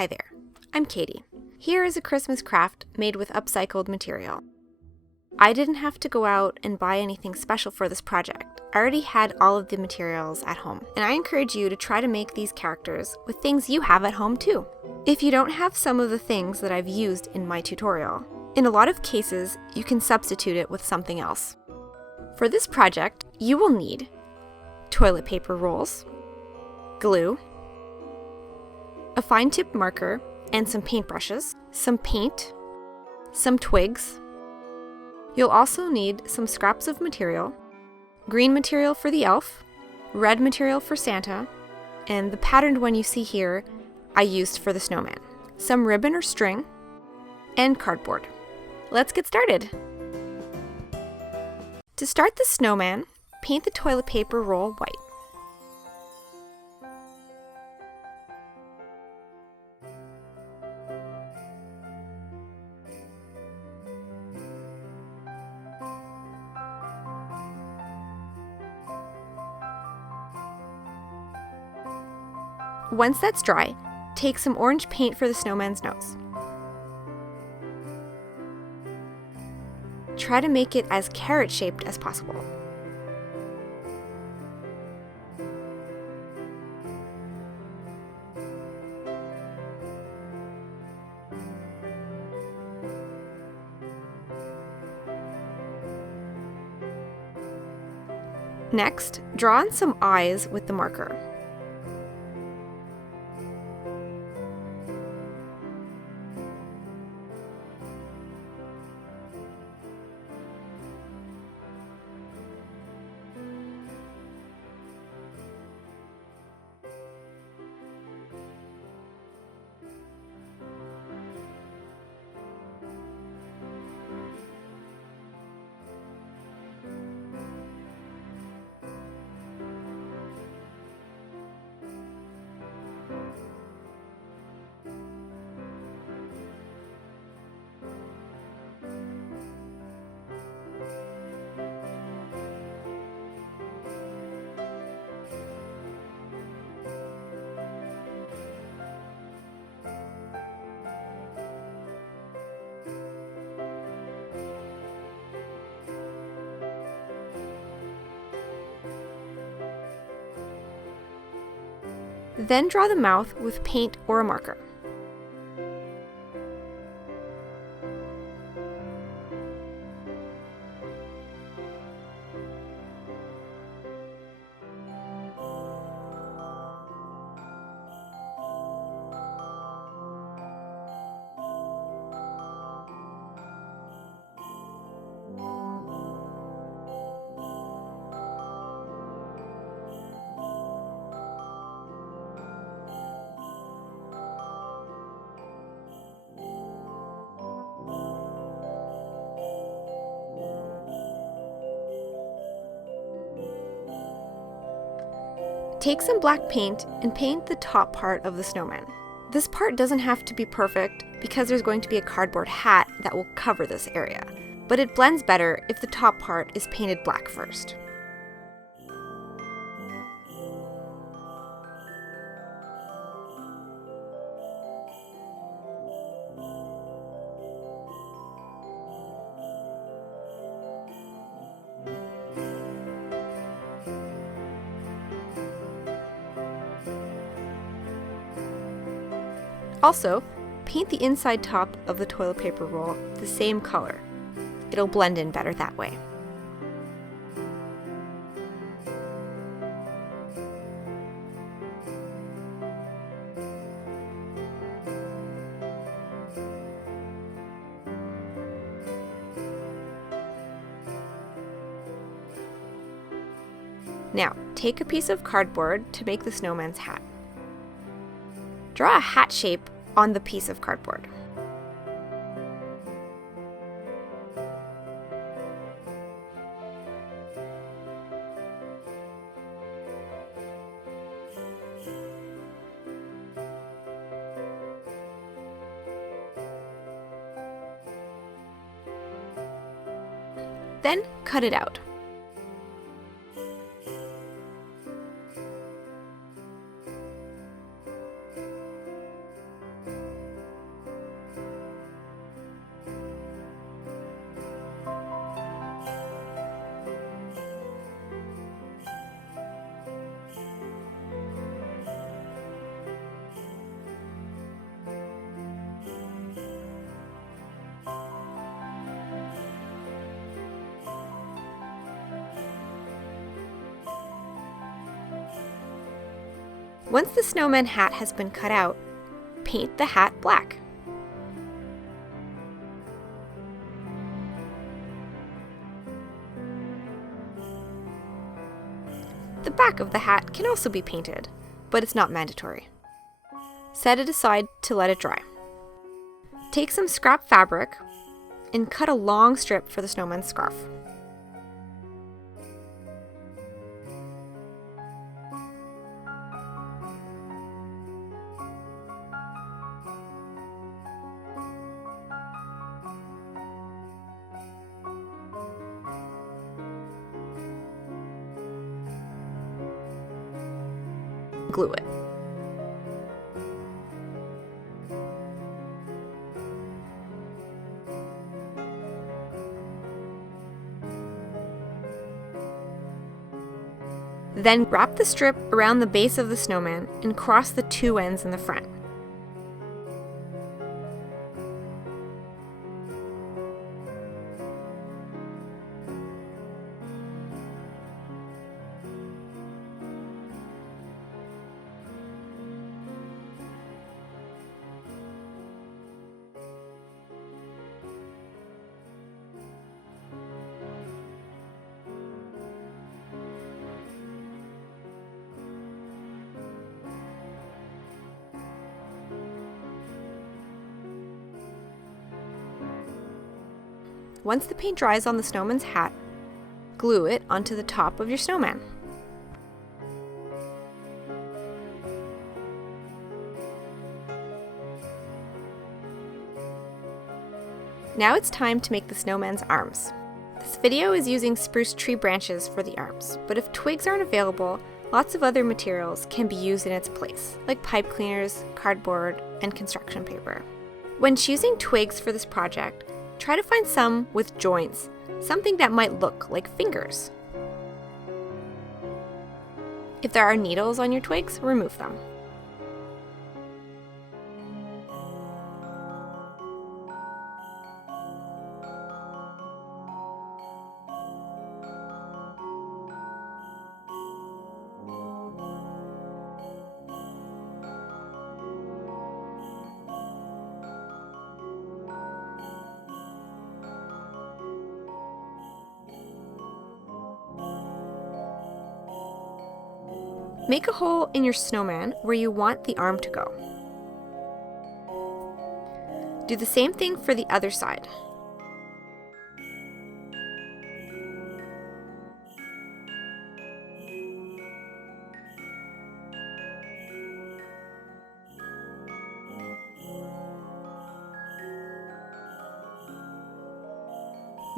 Hi there, I'm Katie. Here is a Christmas craft made with upcycled material. I didn't have to go out and buy anything special for this project. I already had all of the materials at home, and I encourage you to try to make these characters with things you have at home too. If you don't have some of the things that I've used in my tutorial, in a lot of cases, you can substitute it with something else. For this project, you will need toilet paper rolls, glue, a fine-tip marker and some paintbrushes, some paint, some twigs. You'll also need some scraps of material, green material for the elf, red material for Santa, and the patterned one you see here I used for the snowman, some ribbon or string, and cardboard. Let's get started! To start the snowman, paint the toilet paper roll white. Once that's dry, take some orange paint for the snowman's nose. Try to make it as carrot-shaped as possible. Next, draw on some eyes with the marker. Then draw the mouth with paint or a marker. Take some black paint and paint the top part of the snowman. This part doesn't have to be perfect because there's going to be a cardboard hat that will cover this area, but it blends better if the top part is painted black first. Also, paint the inside top of the toilet paper roll the same color. It'll blend in better that way. Now, take a piece of cardboard to make the snowman's hat. Draw a hat shape on the piece of cardboard. Then cut it out. Once the snowman hat has been cut out, paint the hat black. The back of the hat can also be painted, but it's not mandatory. Set it aside to let it dry. Take some scrap fabric and cut a long strip for the snowman's scarf. Glue it. Then wrap the strip around the base of the snowman and cross the two ends in the front. Once the paint dries on the snowman's hat, glue it onto the top of your snowman. Now it's time to make the snowman's arms. This video is using spruce tree branches for the arms, but if twigs aren't available, lots of other materials can be used in its place, like pipe cleaners, cardboard, and construction paper. When choosing twigs for this project, try to find some with joints, something that might look like fingers. If there are needles on your twigs, remove them. Make a hole in your snowman where you want the arm to go. Do the same thing for the other side.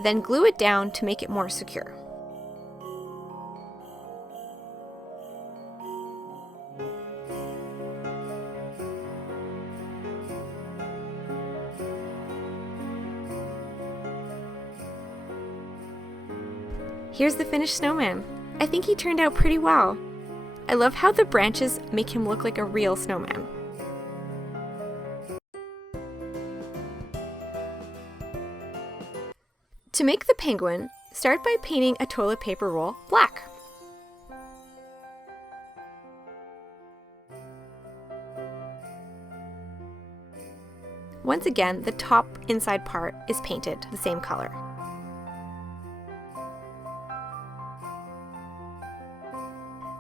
Then glue it down to make it more secure. Here's the finished snowman. I think he turned out pretty well. I love how the branches make him look like a real snowman. To make the penguin, start by painting a toilet paper roll black. Once again, the top inside part is painted the same color.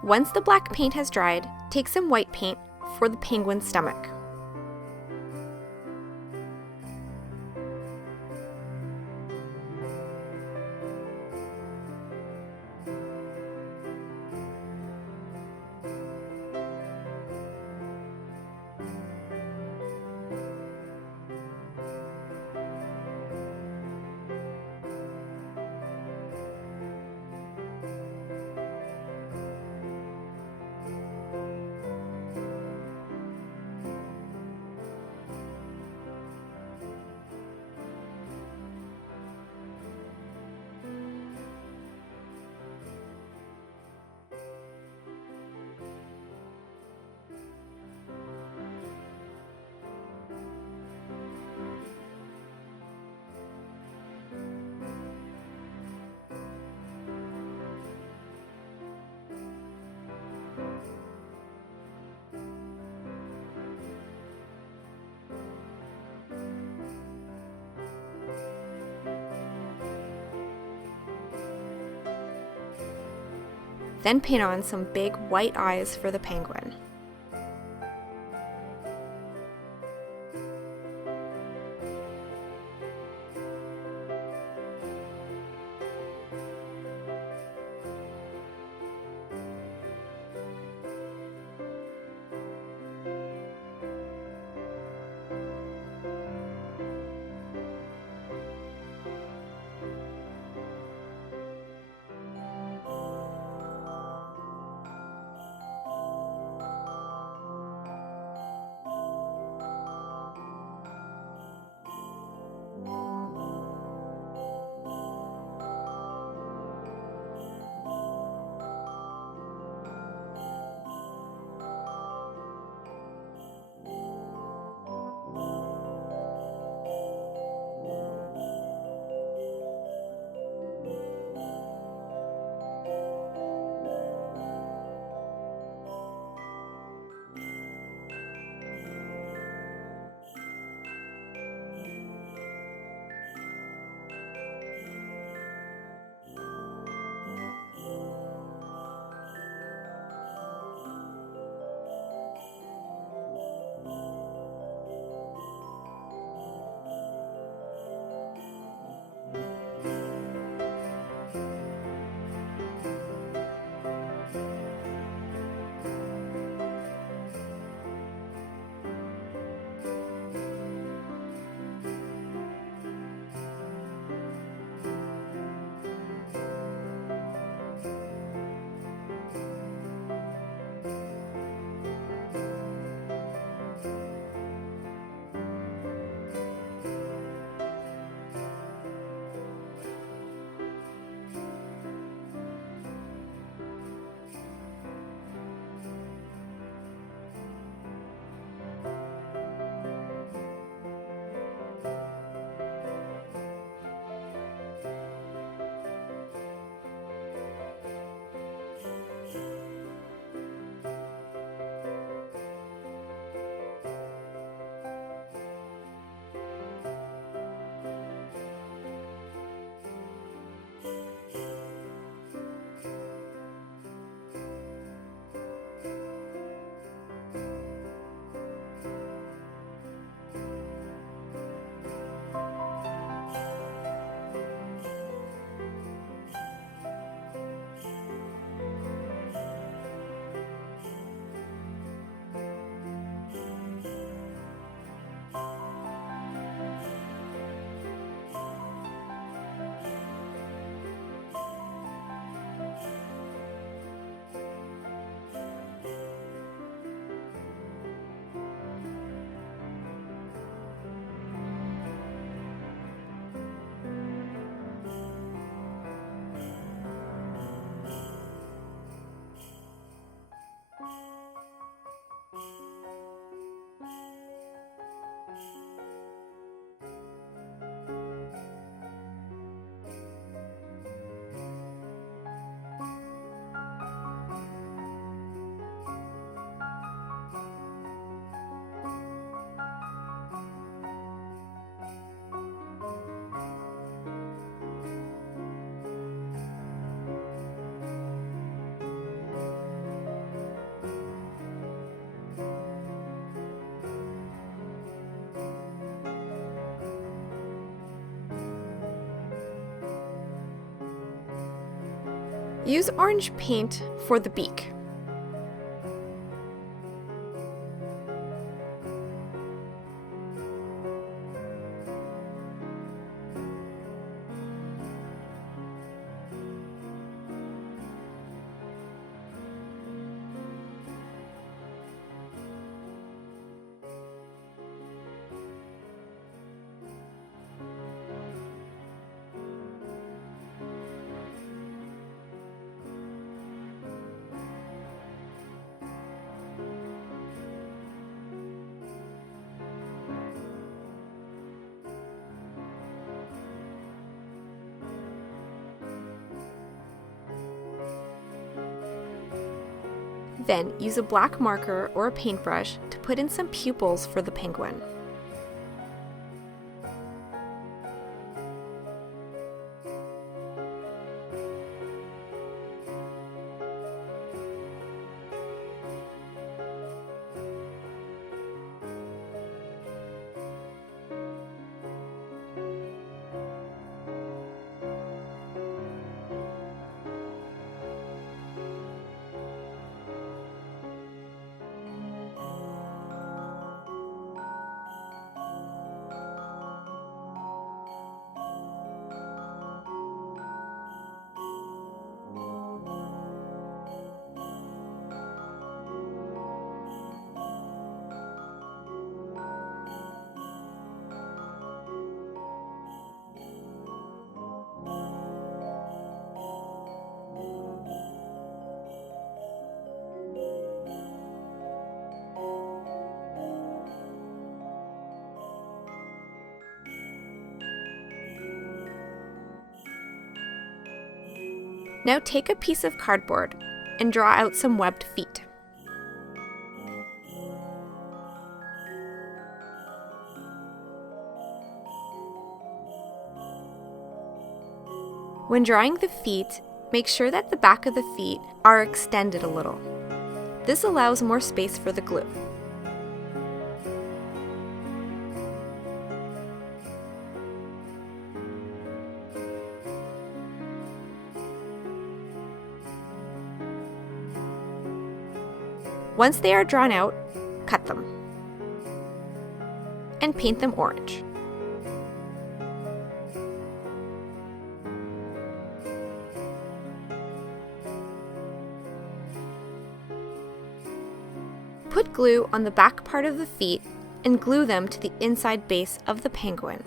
Once the black paint has dried, take some white paint for the penguin's stomach. Then paint on some big white eyes for the penguin. Use orange paint for the beak. Then use a black marker or a paintbrush to put in some pupils for the penguin. Now take a piece of cardboard and draw out some webbed feet. When drawing the feet, make sure that the back of the feet are extended a little. This allows more space for the glue. Once they are drawn out, cut them and paint them orange. Put glue on the back part of the feet and glue them to the inside base of the penguin.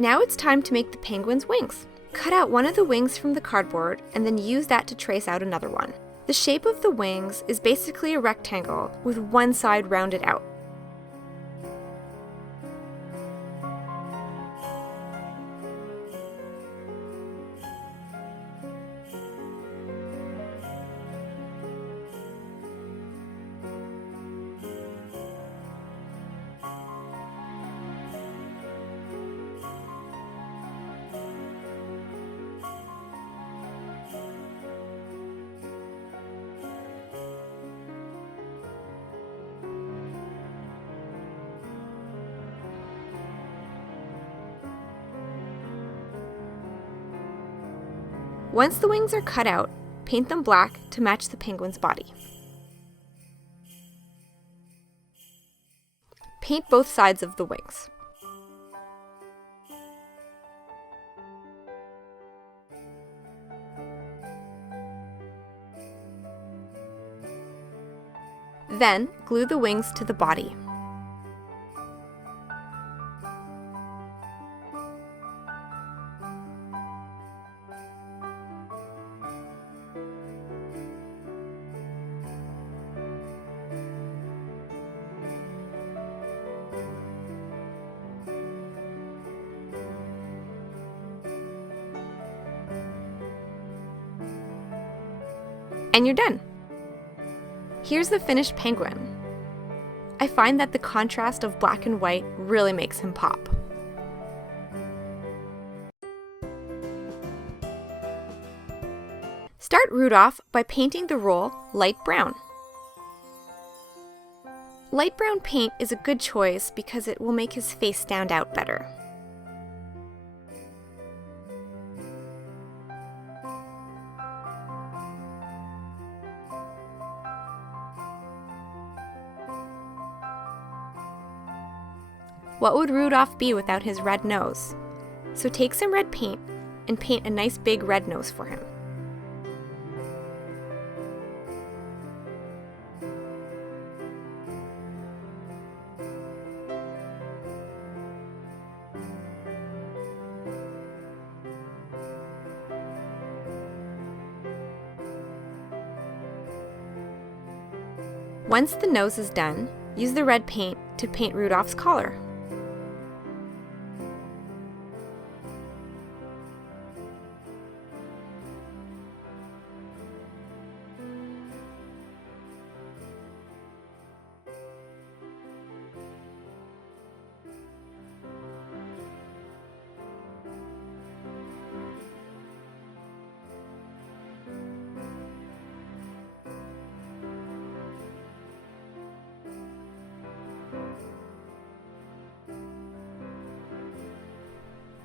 Now it's time to make the penguin's wings. Cut out one of the wings from the cardboard and then use that to trace out another one. The shape of the wings is basically a rectangle with one side rounded out. Once the wings are cut out, paint them black to match the penguin's body. Paint both sides of the wings. Then, glue the wings to the body. And you're done! Here's the finished penguin. I find that the contrast of black and white really makes him pop. Start Rudolph by painting the roll light brown. Light brown paint is a good choice because it will make his face stand out better. What would Rudolph be without his red nose? So take some red paint and paint a nice big red nose for him. Once the nose is done, use the red paint to paint Rudolph's collar.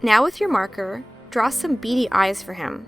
Now with your marker, draw some beady eyes for him.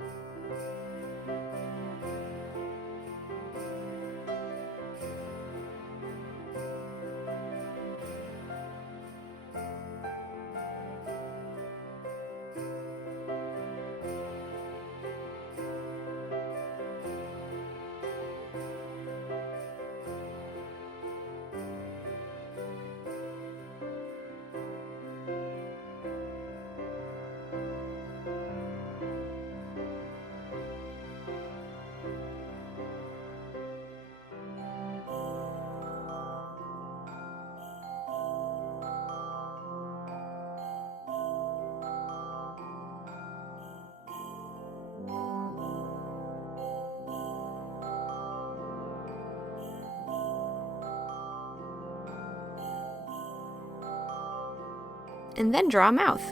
and then draw a mouth.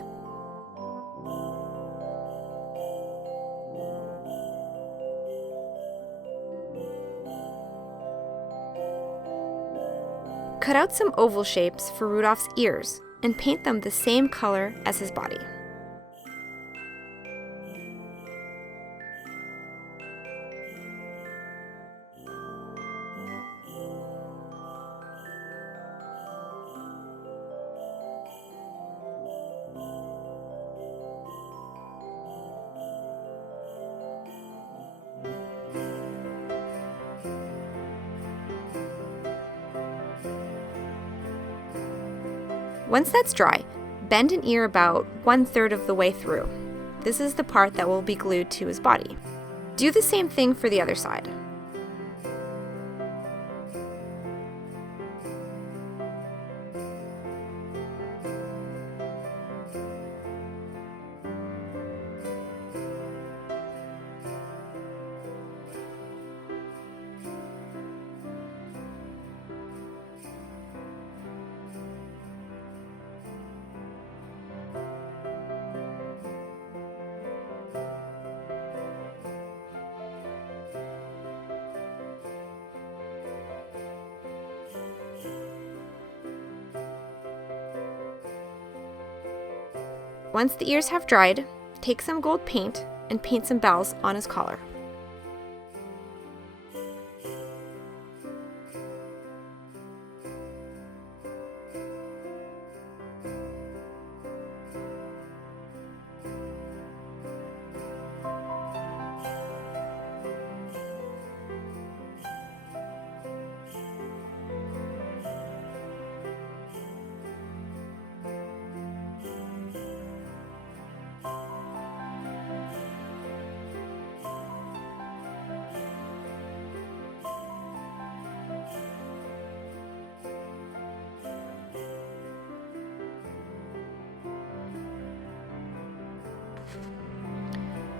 Cut out some oval shapes for Rudolph's ears and paint them the same color as his body. Once that's dry, bend an ear about 1/3 of the way through. This is the part that will be glued to his body. Do the same thing for the other side. Once the ears have dried, take some gold paint and paint some bells on his collar.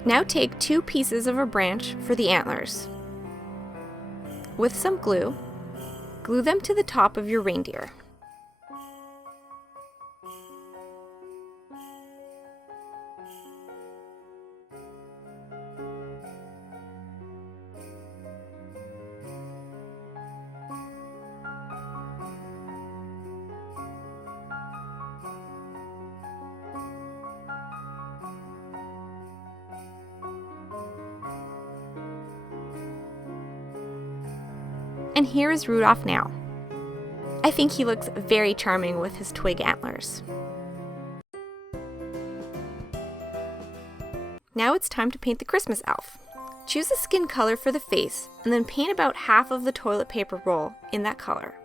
Now take 2 pieces of a branch for the antlers. With some glue, glue them to the top of your reindeer. And here is Rudolph now. I think he looks very charming with his twig antlers. Now it's time to paint the Christmas elf. Choose a skin color for the face and then paint about half of the toilet paper roll in that color.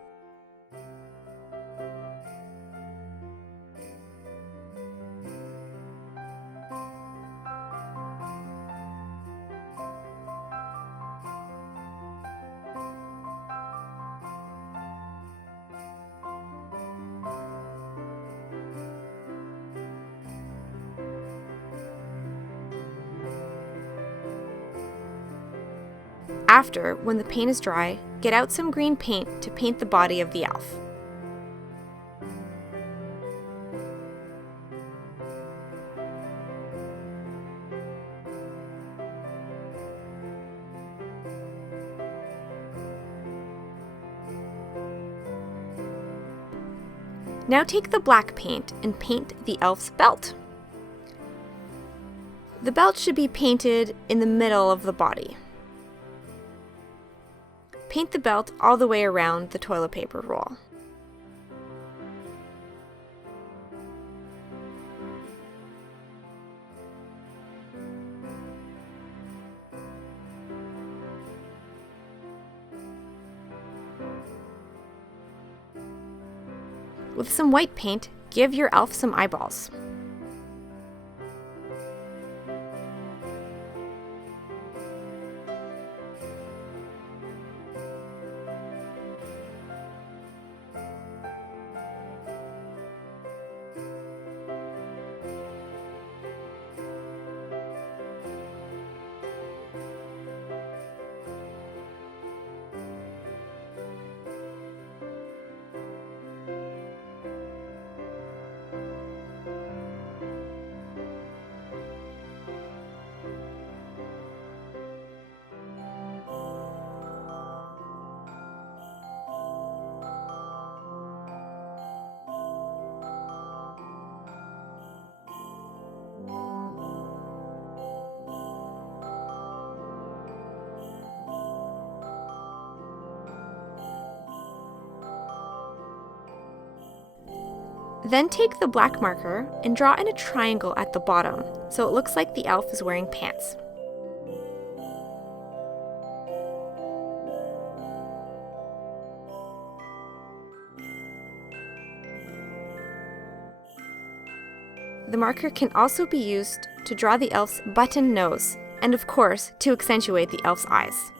After, when the paint is dry, get out some green paint to paint the body of the elf. Now take the black paint and paint the elf's belt. The belt should be painted in the middle of the body. Paint the belt all the way around the toilet paper roll. With some white paint, give your elf some eyeballs. Then take the black marker and draw in a triangle at the bottom so it looks like the elf is wearing pants. The marker can also be used to draw the elf's button nose, and of course, to accentuate the elf's eyes.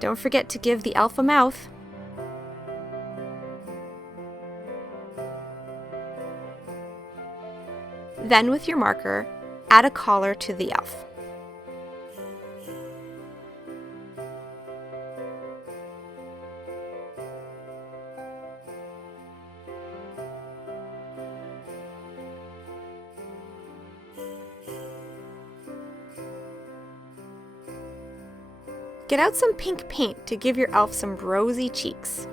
Don't forget to give the elf a mouth. Then with your marker, add a collar to the elf. Get out some pink paint to give your elf some rosy cheeks.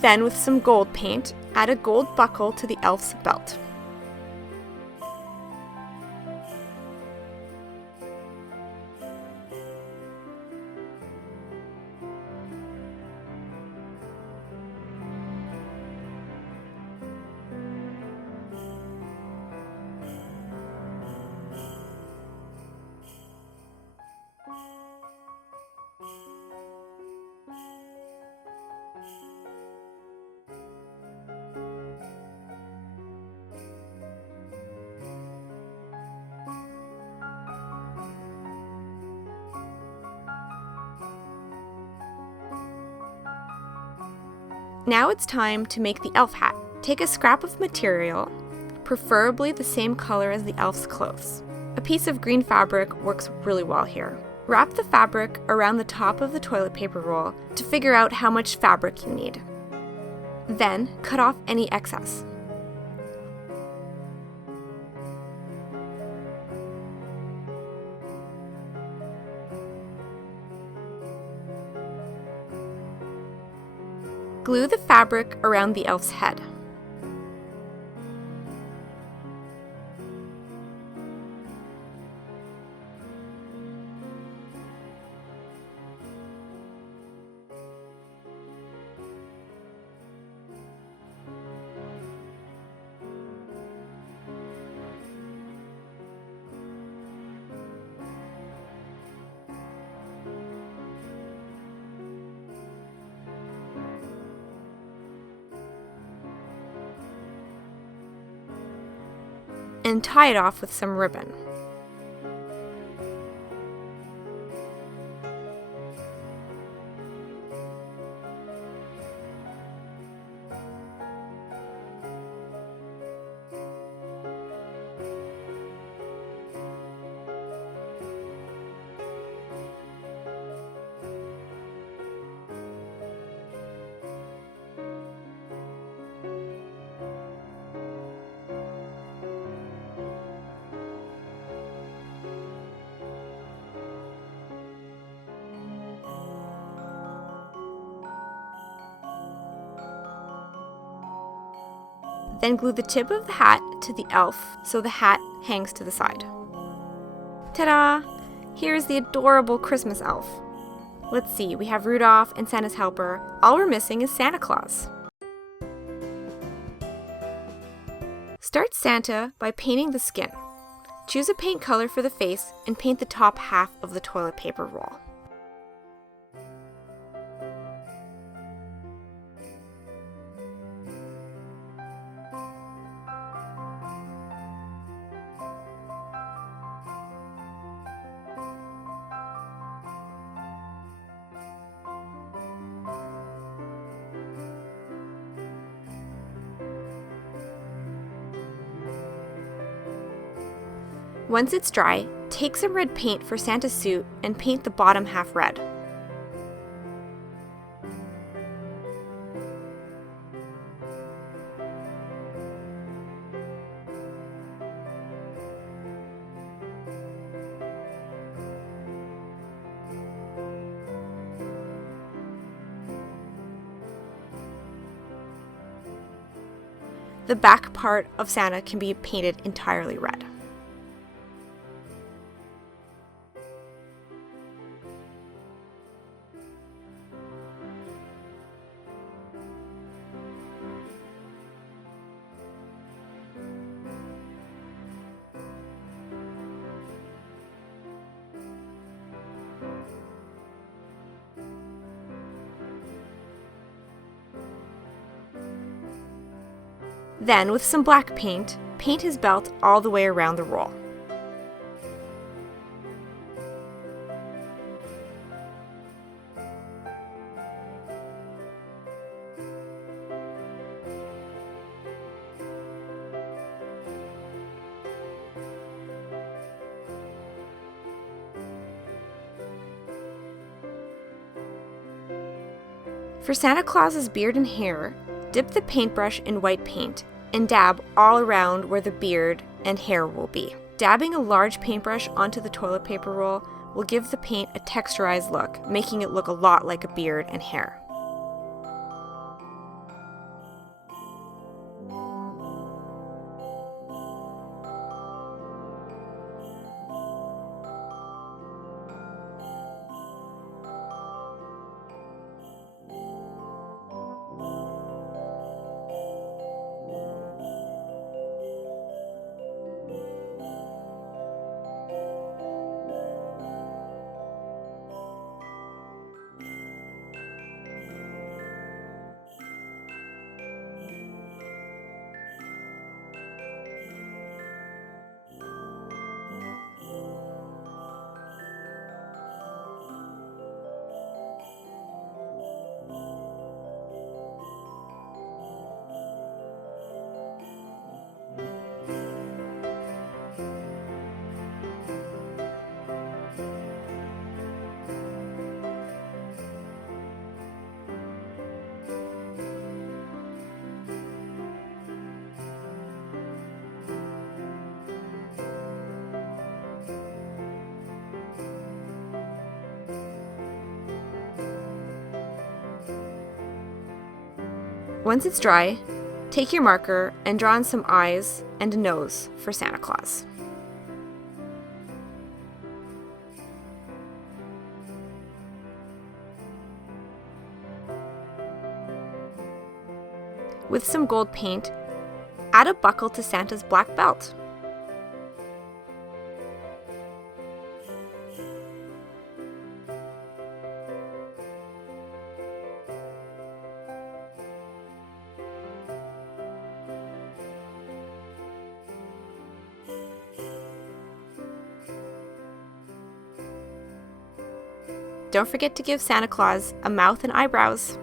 Then with some gold paint, add a gold buckle to the elf's belt. Now it's time to make the elf hat. Take a scrap of material, preferably the same color as the elf's clothes. A piece of green fabric works really well here. Wrap the fabric around the top of the toilet paper roll to figure out how much fabric you need. Then cut off any excess. Glue the fabric around the elf's head. And tie it off with some ribbon. Then glue the tip of the hat to the elf so the hat hangs to the side. Ta-da! Here's the adorable Christmas elf. Let's see, we have Rudolph and Santa's helper. All we're missing is Santa Claus. Start Santa by painting the skin. Choose a paint color for the face and paint the top half of the toilet paper roll. Once it's dry, take some red paint for Santa's suit and paint the bottom half red. The back part of Santa can be painted entirely red. Then, with some black paint, paint his belt all the way around the roll. For Santa Claus's beard and hair, dip the paintbrush in white paint and dab all around where the beard and hair will be. Dabbing a large paintbrush onto the toilet paper roll will give the paint a texturized look, making it look a lot like a beard and hair. Once it's dry, take your marker and draw on some eyes and a nose for Santa Claus. With some gold paint, add a buckle to Santa's black belt. Don't forget to give Santa Claus a mouth and eyebrows.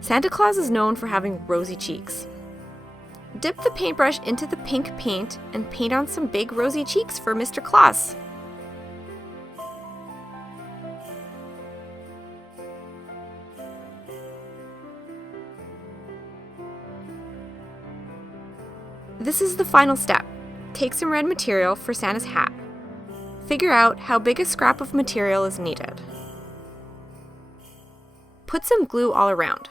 Santa Claus is known for having rosy cheeks. Dip the paintbrush into the pink paint and paint on some big rosy cheeks for Mr. Claus. This is the final step. Take some red material for Santa's hat. Figure out how big a scrap of material is needed. Put some glue all around.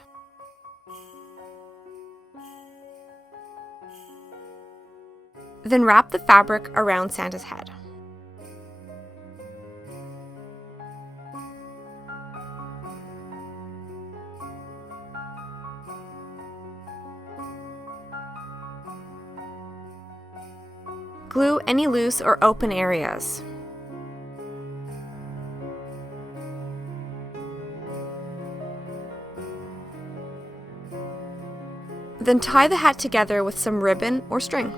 Then wrap the fabric around Santa's head. Glue any loose or open areas. Then tie the hat together with some ribbon or string.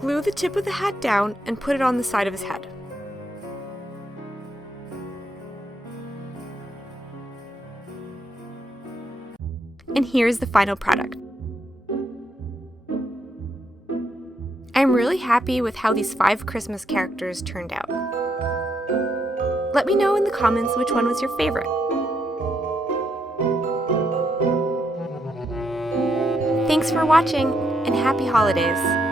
Glue the tip of the hat down and put it on the side of his head. And here's the final product. I'm really happy with how these 5 Christmas characters turned out. Let me know in the comments which one was your favorite. Thanks for watching, and happy holidays!